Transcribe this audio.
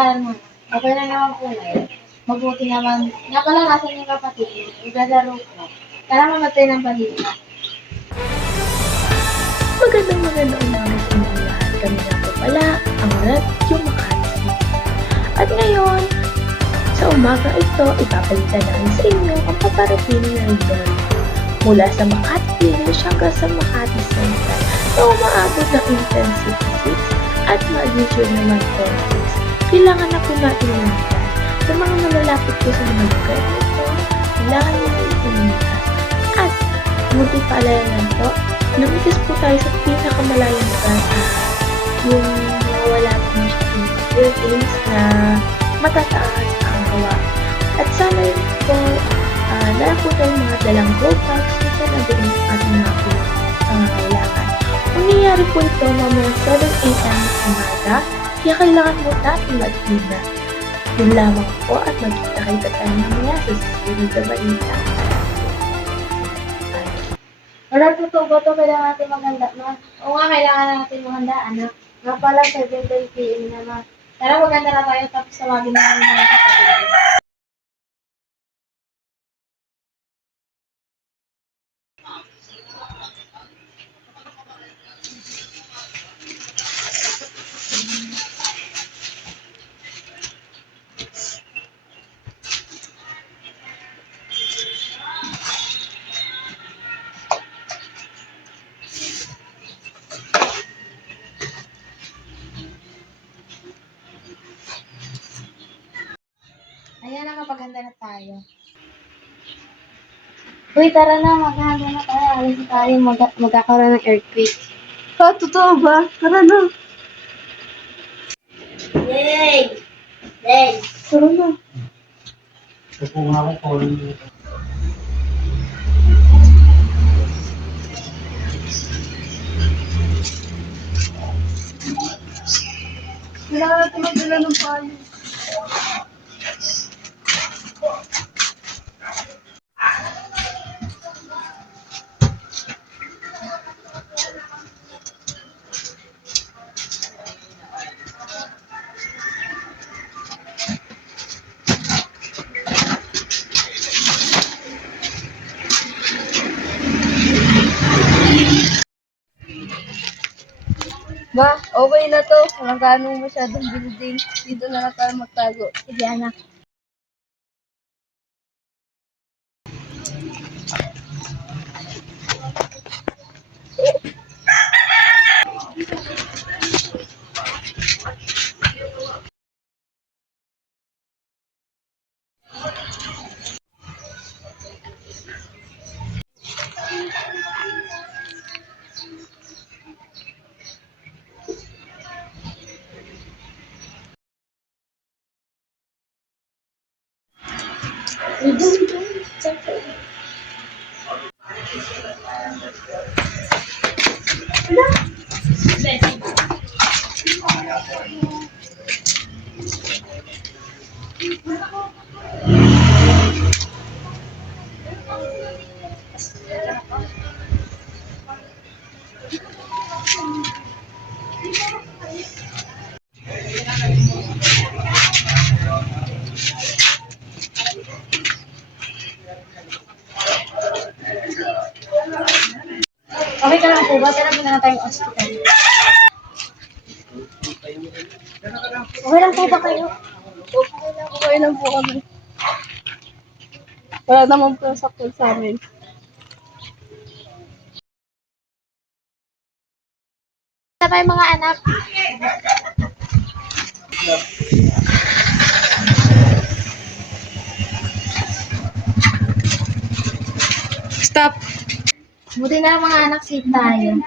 Ano, okay na naman po na yun. Mabuti naman. Nga pala, nasan yung kapatid mo? Naglalaro ko. Kailangan mamatay ng balita. Magandang umaga sa inyong lahat. Kami nga po pala ang Radyo Makati. At ngayon, sa umaga ito, ipapalitan namin sa inyo ang paparating na lindol mula sa Makati Village hanggang sa Makati Central na umaabot ng intensity 6 at magnitude naman 4.6. Kailangan na po natin lumitas. Sa mga nalalapit po sa mga lugar nito, kailangan natin lumitas. At buti paalala lang po, lumitas po tayo sa pinakamalayang lugar, yung wala po na siya yung buildings na matataas ang gawa. At sana yun po, dala po tayong mga dalang go bags na sana din ating mga pangangailangan. Mangyayari po ito mamaya 7 AM ng umaga, kaya kailangan mo natin mag-ingat. Yun lamang po at magkita-kita tayo mamaya sa susunod na balita. Wala totoo ba ito? Kailangan natin maghanda, ma? Oo nga, kailangan natin maghanda, anak. Nga pala, 7:30 PM naman. Tara, maganda na tayo, tapos tawagin na namin mga kapatid. Ayan, nakapaghanda na tayo. Uy, tara na, maghahanda na tayo. Alis na tayo, magkakaroon ng earthquake. Ha, totoo ba? Tara na! Yay! Yay! Tara na! Ito po nga ako calling dito. Kailangan natin magdala ng payo. Ma, okay na to. Walang ganong masyadong building. Dito na lang tayo magtago. Sige, anak. Okay ka lang po ba? Tara, muna na tayong hospital. Okay lang po ba kayo? Okay lang po kami. Wala naman po sakit sa amin. Na tayo mga anak. Stop! Buti na mga anak, safe tayo.